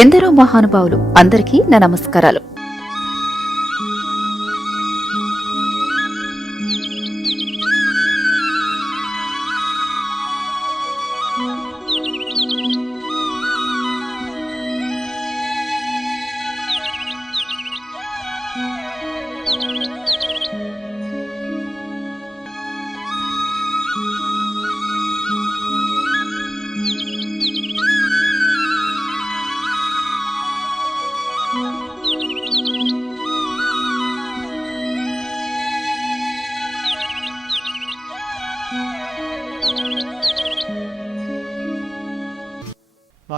ఎందరో మహానుభావులు అందరికీ నా నమస్కారాలు.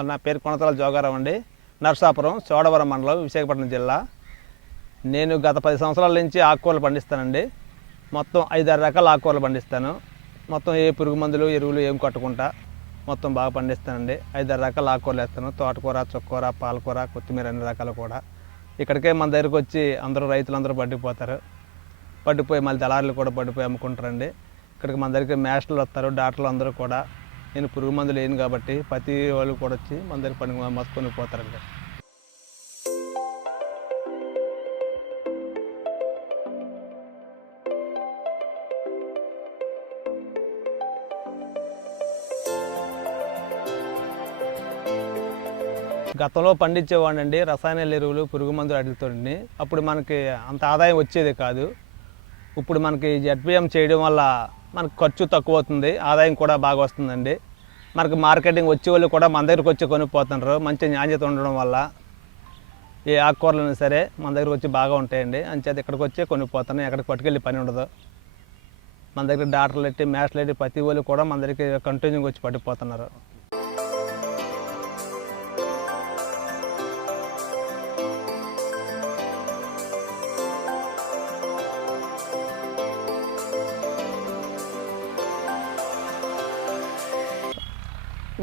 నా పేరు కొనతల జోగారావు అండి. నర్సాపురం, చోడవరం మండలం, విశాఖపట్నం జిల్లా. నేను గత 10 సంవత్సరాల నుంచి ఆకుకూరలు పండిస్తానండి. మొత్తం 5-6 రకాల ఆకుకూరలు పండిస్తాను. మొత్తం ఏ పురుగు మందులు ఎరువులు ఏం కొట్టకుండా మొత్తం బాగా పండిస్తానండి. 5-6 రకాల ఆకుకూరలు వేస్తాను. తోటకూర, చుక్కకూర, పాలకూర, కొత్తిమీర అన్ని రకాలు కూడా. ఇక్కడికే మన దగ్గరకు వచ్చి రైతులందరూ పడిపోయి మళ్ళీ దళారులు కూడా పడిపోయి అమ్ముకుంటారండి. ఇక్కడికి మన దగ్గరికి మేస్టర్లు వస్తారు, డాక్టర్లు అందరూ కూడా. నేను పురుగు మందులు వేయను కాబట్టి ప్రతి వాళ్ళు కూడా వచ్చి మన దగ్గర పని మసుకొని పోతారండి. గతంలో పండించేవాడినండి రసాయన ఎరువులు, పురుగు మందులు వాటితో. అప్పుడు మనకి అంత ఆదాయం వచ్చేది కాదు. ఇప్పుడు మనకి ZPM చేయడం వల్ల మనకు ఖర్చు తక్కువ అవుతుంది, ఆదాయం కూడా బాగా వస్తుందండి. మనకు మార్కెటింగ్ వచ్చే వాళ్ళు కూడా మన దగ్గరకు వచ్చి కొనుక్కోతున్నారు. మంచి నాణ్యత ఉండడం వల్ల ఏ ఆకుకూరలైనా సరే మన దగ్గరకు వచ్చి బాగా ఉంటాయండి. అంచేత ఇక్కడికి వచ్చి కొనుక్కోతాను, ఎక్కడికి పట్టుకెళ్ళి పని ఉండదు. మన దగ్గర డాక్టర్లు ఎట్టి, మేస్టర్లు ఎట్టి ప్రతి వాళ్ళు కూడా మన దగ్గరికి కంటిన్యూగా వచ్చి పట్టుకుపోతున్నారు.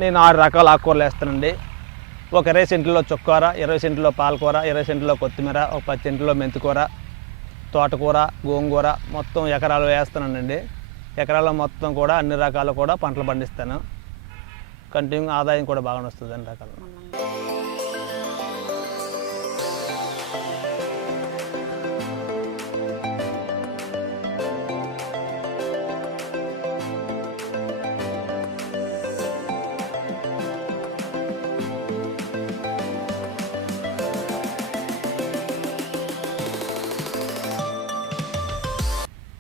నేను 6 రకాల ఆకుకూరలు వేస్తానండి. ఒక 20 సెంట్లలో చుక్కకూర, 20 సెంట్లలో పాలకూర, 20 సెంట్లలో కొత్తిమీర, ఒక 10 సెంట్లలో మెంతికూర, తోటకూర, గోంగూర మొత్తం ఎకరాలు వేస్తానండి. ఎకరాల్లో మొత్తం కూడా అన్ని రకాలు కూడా పంటలు పండిస్తాను. కంటిన్యూ ఆదాయం కూడా బాగా వస్తుంది అన్ని రకాలు.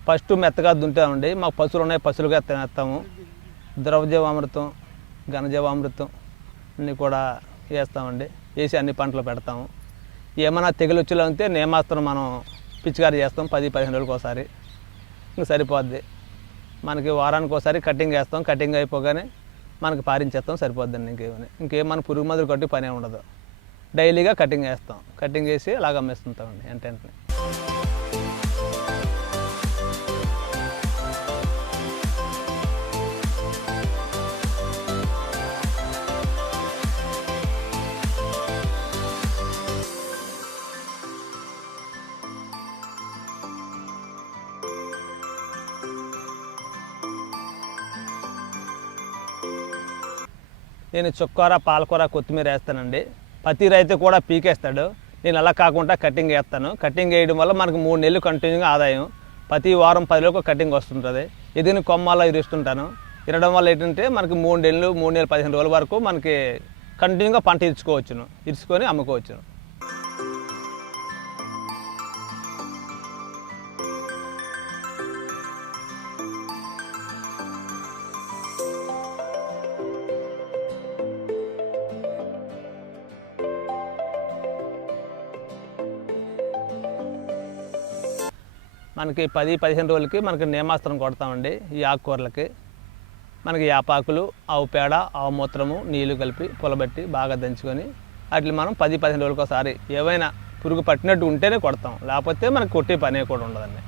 ఫస్ట్ మెత్తగా దుంటామండి. మాకు పశువులు ఉన్నాయి, పశువులుగా తినేస్తాము. ద్రవజీవామృతం, ఘనజీవామృతం అన్నీ కూడా వేస్తామండి. వేసి అన్ని పంటలు పెడతాము. ఏమైనా తెగులు వచ్చేలా ఉంటే నేమాస్త్రం మనం పిచికారీ చేస్తాం 10-15 రోజులకు ఒకసారి. ఇంక సరిపోద్ది. మనకి వారానికి ఒకసారి కటింగ్ వేస్తాం. కటింగ్ అయిపోగానే మనకి పారించేస్తాం, సరిపోద్దండి. ఇంకేం మన పురుగు మందులు కొట్టి పనే ఉండదు. డైలీగా కటింగ్ వేస్తాం. కటింగ్ వేసి అలాగ అమ్మేస్తుంటామండి వెంటనే. నేను చుక్కకూర, పాలకూర, కొత్తిమీర వేస్తానండి. ప్రతి రైతు కూడా పీకేస్తాడు. నేను అలా కాకుండా కటింగ్ వేస్తాను. కటింగ్ వేయడం వల్ల మనకు 3 నెలలు కంటిన్యూగా ఆదాయం. ప్రతి వారం 10 రోజులకు కటింగ్ వస్తుంటుంది. ఎదిగిన కొమ్మల్లో ఇరుస్తుంటాను. ఇరవడం వల్ల ఏంటంటే మనకి 3 నెలలు 15 రోజుల వరకు మనకి కంటిన్యూగా పంట ఇరుచుకోవచ్చును, ఇరుచుకొని అమ్ముకోవచ్చును. మనకి 10-15 రోజులకి మనకి నేమాస్త్రం కొడతామండి. ఈ ఆకుకూరలకి మనకి యాపాకులు, ఆవు పేడ, ఆవు మూత్రము, నీళ్లు కలిపి పొలబెట్టి బాగా దంచుకొని వాటిని మనం 10-15 రోజులకు ఒకసారి ఏవైనా పురుగు పట్టినట్టు ఉంటేనే కొడతాం. లేకపోతే మనకి కొట్టే పనే కూడా ఉండదండి.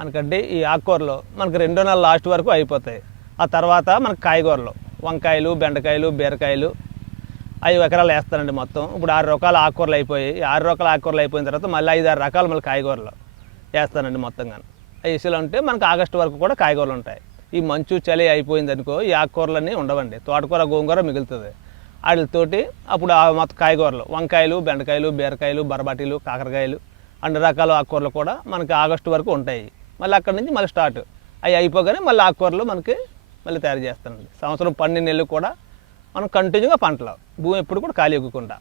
మనకంటే ఈ ఆకుకూరలో మనకి 2 నెలల లాస్ట్ వరకు అయిపోతాయి. ఆ తర్వాత మనకు కాయగూరలు, వంకాయలు, బెండకాయలు, బీరకాయలు 5 ఎకరాలు వేస్తానండి మొత్తం. ఇప్పుడు 6 రకాల ఆకుకూరలు అయిపోయి 6 రకాల ఆకుకూరలు అయిపోయిన తర్వాత మళ్ళీ 5-6 రకాలు మళ్ళీ కాయగూరలు. వేస్తానండి మొత్తంగా. వేసేలా ఉంటే మనకు ఆగస్టు వరకు కూడా కాయగూరలు ఉంటాయి. ఈ మంచు చలి అయిపోయింది అనుకో ఈ ఆకుకూరలన్నీ ఉండవండి. తోటకూర గోంగూర మిగులుతుంది. వాటితోటి అప్పుడు ఆ మొత్తం కాయగూరలు వంకాయలు, బెండకాయలు, బీరకాయలు, బరబాటీలు, కాకరకాయలు అన్ని రకాల ఆకుకూరలు కూడా మనకి ఆగస్టు వరకు ఉంటాయి. మళ్ళీ అక్కడి నుంచి మళ్ళీ స్టార్ట్ అవి అయిపోగానే మళ్ళీ ఆకుకూరలు మనకి మళ్ళీ తయారు చేస్తానండి. సంవత్సరం 12 నెలలు కూడా మనం కంటిన్యూగా పంటలు, భూమి ఎప్పుడు కూడా ఖాళీ ఎగ్గకుండా.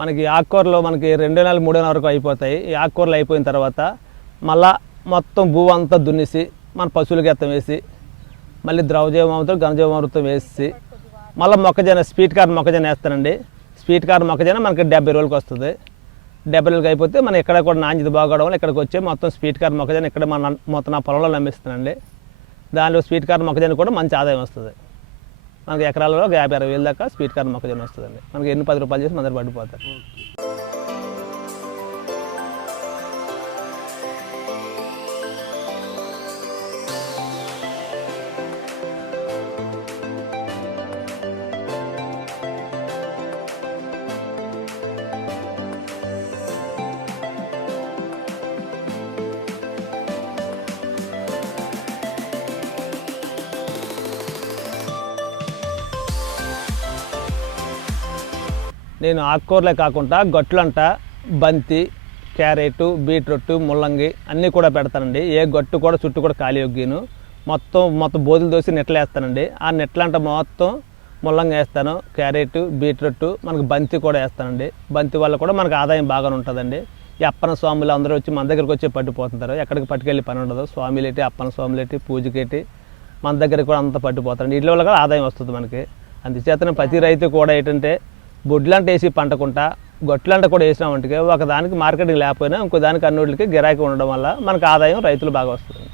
మనకి ఆకుకూరలు మనకి 2 నెలలు 3 నెలల వరకు అయిపోతాయి. ఈ ఆకుకూరలు అయిపోయిన తర్వాత మళ్ళా మొత్తం భూమి అంతా దున్నేసి మన పశువులకి ఎత్తం వేసి మళ్ళీ ద్రవజీవామృతం ఘనజీవామృతం వేసి మళ్ళీ మొక్కజొన్న స్వీట్ కార్న్ మొక్కజొన్న వేస్తానండి. స్వీట్ కార్న్ మొక్కజొన్న మనకి 70 రోజులకి వస్తుంది. 70 రోజులకి అయిపోతే మనం ఇక్కడ కూడా నాణ్యత బాగోవడం వల్ల ఇక్కడికి వచ్చి మొత్తం స్వీట్ కార్న్ మొక్కజొన్న ఇక్కడ మొత్తం నా పొలంలో నమ్మిస్తానండి. దానిలో స్వీట్ కార్న్ మొక్కజొన్న కూడా మంచి ఆదాయం వస్తుంది. మనకి ఎకరాలలో 50-60 వేల దాకా స్వీట్ కార్న్ మొక్కజొన్న వస్తుందండి. మనకి ఎన్ని 10 రూపాయలు చేసి మందరు పడిపోతారు. నేను ఆకుకూరలే కాకుండా గట్లంట, బంతి, క్యారెట్, బీట్రూట్, ముల్లంగి అన్నీ కూడా పెడతానండి. ఏ గట్టు కూడా చుట్టూ కూడా ఖాళీ ఒగ్గిను మొత్తం బోధులు దోసి నెట్లు వేస్తానండి. ఆ నెట్లంట మొత్తం ముల్లంగి వేస్తాను, క్యారెట్, బీట్రూట్, మనకు బంతి కూడా వేస్తానండి. బంతి వల్ల కూడా మనకు ఆదాయం బాగానే ఉంటుందండి. ఈ అప్పన స్వాములు అందరూ వచ్చి మన దగ్గరికి వచ్చి పట్టిపోతుంటారు. ఎక్కడికి పట్టుకెళ్ళి పని ఉండదు. స్వామిలేటి, అప్పన స్వాములేటి, పూజకేటి మన దగ్గరికి కూడా అంతా పట్టిపోతారండి. వీటి వల్ల కూడా ఆదాయం వస్తుంది మనకి. అందుచేతనే ప్రతి రైతు కూడా ఏంటంటే బొడ్లంట వేసి పంటకుంటా గొట్లంట కూడా వేసినామంటే ఒకదానికి మార్కెటింగ్ లేకపోయినా ఇంకో దానికి అన్నిటికి గిరాకీ ఉండడం వల్ల మనకు ఆదాయం రైతులు బాగా వస్తుంది.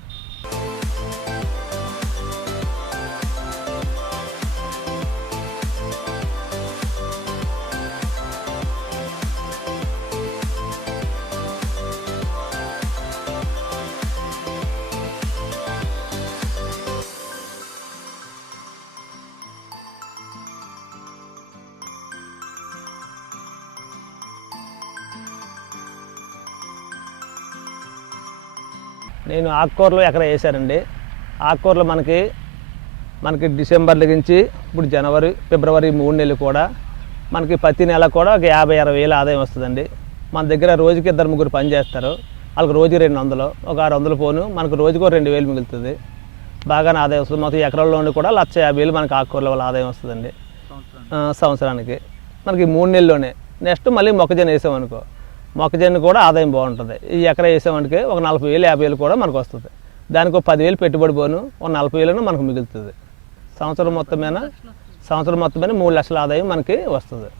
నేను ఆకుకూరలు ఎకరా వేసానండి. ఆకుకూరలు మనకి డిసెంబర్ నుంచి ఇప్పుడు జనవరి, ఫిబ్రవరి 3 నెలలు కూడా మనకి ప్రతి నెల కూడా ఒక 50-60 వేలు ఆదాయం వస్తుందండి. మన దగ్గర రోజుకి 2-3 పని చేస్తారు. వాళ్ళకి రోజు 200, ఒక 600 పోను మనకు రోజుకు 2000 మిగులుతుంది. బాగానే ఆదాయం వస్తుంది. మొత్తం ఎకరాల్లోని కూడా 1,50,000 మనకి ఆకుకూరల వల్ల ఆదాయం వస్తుందండి సంవత్సరానికి. మనకి 3 నెలల్లోనే. నెక్స్ట్ మళ్ళీ మొక్కజొన్న వేసామనుకో, మొక్కజొన్న కూడా ఆదాయం బాగుంటుంది. ఈ ఎకరా వేసామంటే ఒక 40,000-50,000 కూడా మనకు వస్తుంది. దానికి ఒక 10,000 పెట్టుబడి పోను, ఒక 40,000 మనకు మిగులుతుంది. సంవత్సరం మొత్తమైన 3 లక్షల ఆదాయం మనకి వస్తుంది.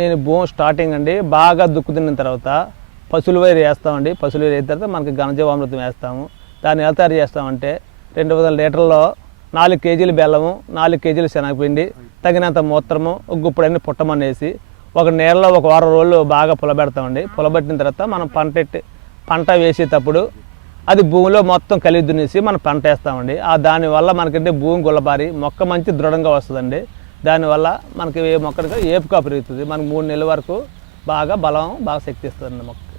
నేను భూమి స్టార్టింగ్ అండి బాగా దుక్కు తిన్న తర్వాత పశువుల వైరు వేస్తామండి. పశువుల వైరు వేసిన తర్వాత మనకి ఘనజీవామృతం వేస్తాము. దాన్ని ఎలా తయారు చేస్తామంటే 200 లీటర్లో 4 కేజీలు బెల్లము, 4 కేజీలు శనగపిండి, తగినంత మూత్రము, ఒక గుప్పుడన్ని పుట్టమనేసి ఒక నీళ్ళలో ఒక వారం రోజులు బాగా పులబెడతామండి. పులబెట్టిన తర్వాత మనం పంట వేసేటప్పుడు అది భూమిలో మొత్తం కలిగి దున్నేసి మనం పంట వేస్తామండి. దానివల్ల మనకంటే భూమి గుల్లబారి మొక్క మంచి దృఢంగా వస్తుందండి. దానివల్ల మనకి మొక్కడిగా ఏపుగా పెరుగుతుంది. మనకు 3 నెలల వరకు బాగా బలం, బాగా శక్తి ఇస్తుందండి మొక్కకి.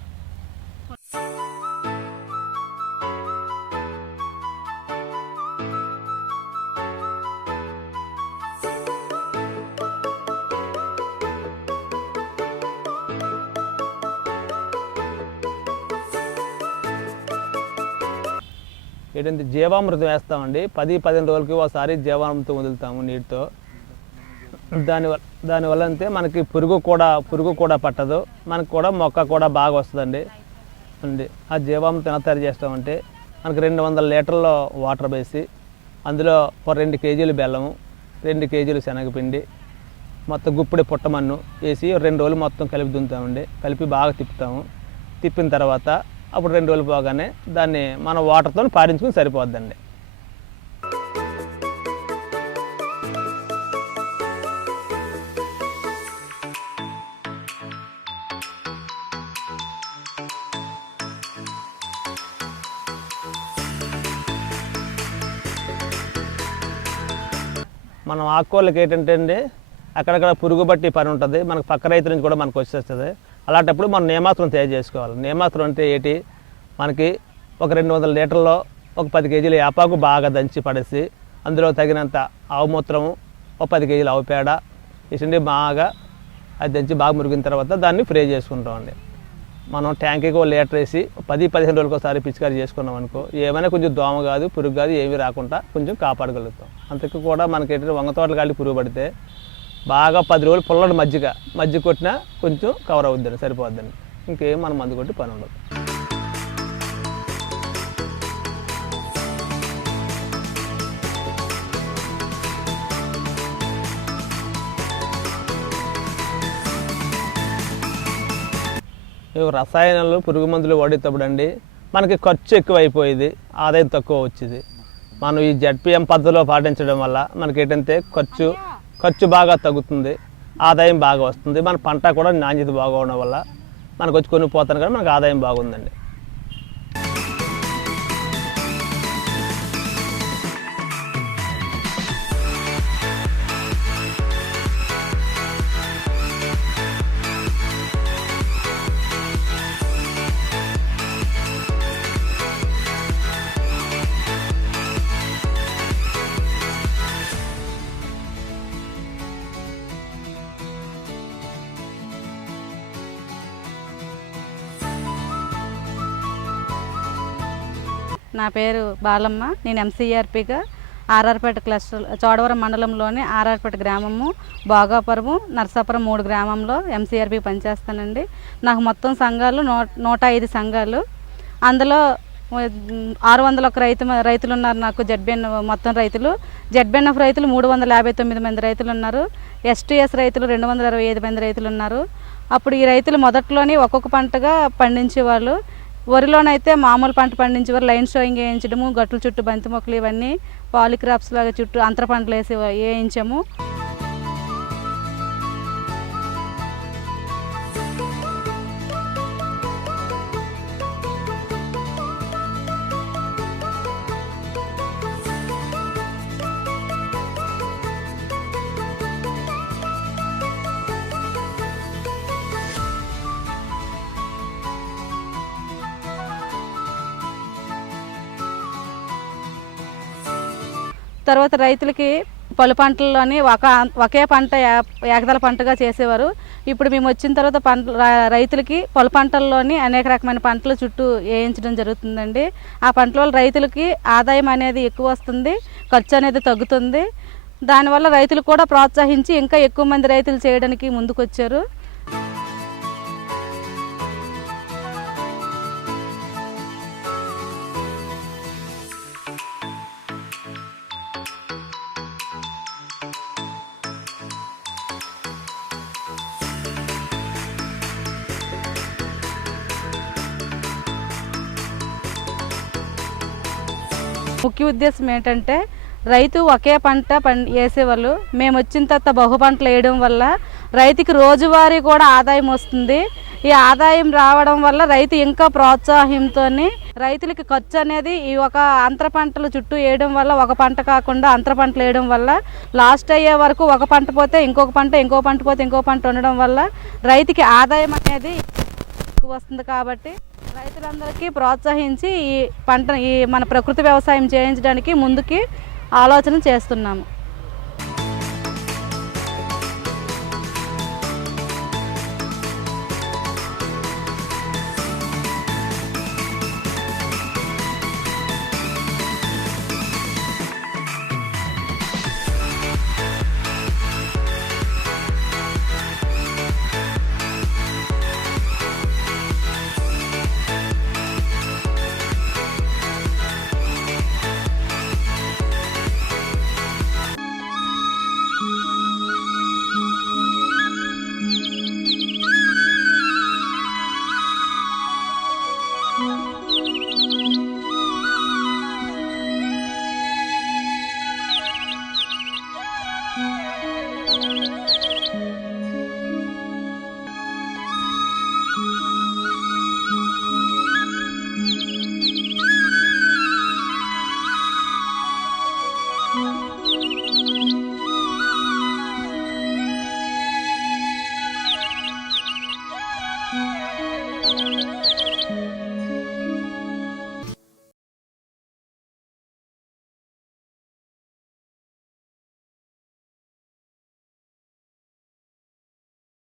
ఏంటంటే జీవామృతం వేస్తామండి. 10-15 రోజులకి ఒకసారి జీవామృతం వదులుతాము నీటితో. దానివల్ల అంతే మనకి పురుగు కూడా పట్టదు. మనకు కూడా మొక్క కూడా బాగా వస్తుందండి. ఆ జీవామృతం ఎలా తయారు చేస్తామంటే మనకి 200 లీటర్ల వాటర్ వేసి అందులో ఒక 2 కేజీలు బెల్లము, 2 కేజీలు శనగపిండి, మొత్తం గుప్పిడి పుట్టమన్ను వేసి 2 రోజులు మొత్తం కలిపి దున్నుతామండి. కలిపి బాగా తిప్పుతాము. తిప్పిన తర్వాత అప్పుడు 2 రోజులు పోగానే దాన్ని మనం వాటర్తో పారించుకుని సరిపోద్దండి. మనం ఆకుకూరలకు ఏంటంటే అండి అక్కడక్కడ పురుగు బట్టి పని ఉంటుంది, మనకు పక్క రైతు నుంచి కూడా మనకు వచ్చేస్తుంది. అలాంటప్పుడు మనం నేమాస్త్రం తయారు చేసుకోవాలి. నేమాస్త్రం అంటే ఏంటి, మనకి ఒక 200 లీటర్లో ఒక 10 కేజీల వేపాకు బాగా దంచి పడేసి అందులో తగినంత ఆవు మూత్రము, ఒక 10 కేజీల ఆవు పేడ వేసి బాగా అది దంచి బాగా మురిగిన తర్వాత దాన్ని ఫ్రై చేసుకుంటామండి. మనం ట్యాంకీకి 1 లీటర్ వేసి 10-15 రోజులకు ఒకసారి పిచికారీ చేసుకున్నాం అనుకో, ఏమైనా కొంచెం దోమ కాదు పురుగు కాదు ఏమీ రాకుండా కొంచెం కాపాడగలుగుతాం. అంతకు కూడా మనకి ఏంటంటే వంగ తోటలు కాలి పురుగు పడితే బాగా 10 రోజులు పుల్లటి మజ్జిగ కొట్టినా కొంచెం కవర్ అవుద్దండి, సరిపోద్దండి. ఇంకేం మనం మందు కొట్టి పని ఉండదు. రసాయనాలు పురుగు మందులు వాడేటప్పుడు అండి మనకి ఖర్చు ఎక్కువ అయిపోయేది, ఆదాయం తక్కువ వచ్చేది. మనం ఈ ZPM పద్ధతిలో పాటించడం వల్ల మనకి ఏంటంటే ఖర్చు బాగా తగ్గుతుంది, ఆదాయం బాగా వస్తుంది. మన పంట కూడా నాణ్యత బాగోవడం వల్ల మనకు వచ్చి కొనుక్కోతాను కానీ మనకు ఆదాయం బాగుందండి. నా పేరు బాలమ్మ. నేను MCRPగా ఆర్ఆర్పేట క్లస్టర్ చోడవరం మండలంలోని ఆర్ఆర్పేట గ్రామము, భోగాపురము, నరసాపురం 3 గ్రామంలో MCRP పనిచేస్తానండి. నాకు మొత్తం సంఘాలు 105 సంఘాలు. అందులో 601 రైతులు ఉన్నారు. నాకు ZBN మొత్తం రైతులు, ZBNF రైతులు 359 మంది రైతులు ఉన్నారు. STS రైతులు 225 మంది రైతులు ఉన్నారు. అప్పుడు ఈ రైతులు మొదట్లోనే ఒక్కొక్క పంటగా పండించేవాళ్ళు. వరిలోనైతే మామూలు పంట పండించేవారు, లైన్ షోయింగ్ వేయించడము, గట్టుల చుట్టూ బంతి మొక్కలు ఇవన్నీ పాలిక్రాప్స్ లాగా చుట్టూ అంతర పంటలు వేయించాము. తర్వాత రైతులకి పలు పంటల్లోని ఒకే పంట ఏకదళ పంటగా చేసేవారు. ఇప్పుడు మేము వచ్చిన తర్వాత రైతులకి పలు పంటల్లోని అనేక రకమైన పంటలు చుట్టూ వేయించడం జరుగుతుందండి. ఆ పంటల వల్ల రైతులకి ఆదాయం అనేది ఎక్కువ వస్తుంది, ఖర్చు అనేది తగ్గుతుంది. దానివల్ల రైతులు కూడా ప్రోత్సహించి ఇంకా ఎక్కువ మంది రైతులు చేయడానికి ముందుకొచ్చారు. ముఖ్య ఉద్దేశం ఏంటంటే రైతు ఒకే పంట వేసేవాళ్ళు మేము వచ్చిన తర్వాత బహు పంటలు వేయడం వల్ల రైతుకి రోజువారీ కూడా ఆదాయం వస్తుంది. ఈ ఆదాయం రావడం వల్ల రైతు ఇంకా ప్రోత్సాహంతో రైతులకి ఖర్చు అనేది ఈ ఒక అంతర పంటలు చుట్టూ వేయడం వల్ల ఒక పంట కాకుండా అంతర పంటలు వేయడం వల్ల లాస్ట్ అయ్యే వరకు ఒక పంట పోతే ఇంకొక పంట, ఇంకో పంట పోతే ఇంకో పంట ఉండడం వల్ల రైతుకి ఆదాయం అనేది ఎక్కువ వస్తుంది. కాబట్టి రైతులందరికీ ప్రోత్సహించి ఈ మన ప్రకృతి వ్యవసాయం చేయించడానికి ముందుకి ఆలోచన చేస్తున్నాము.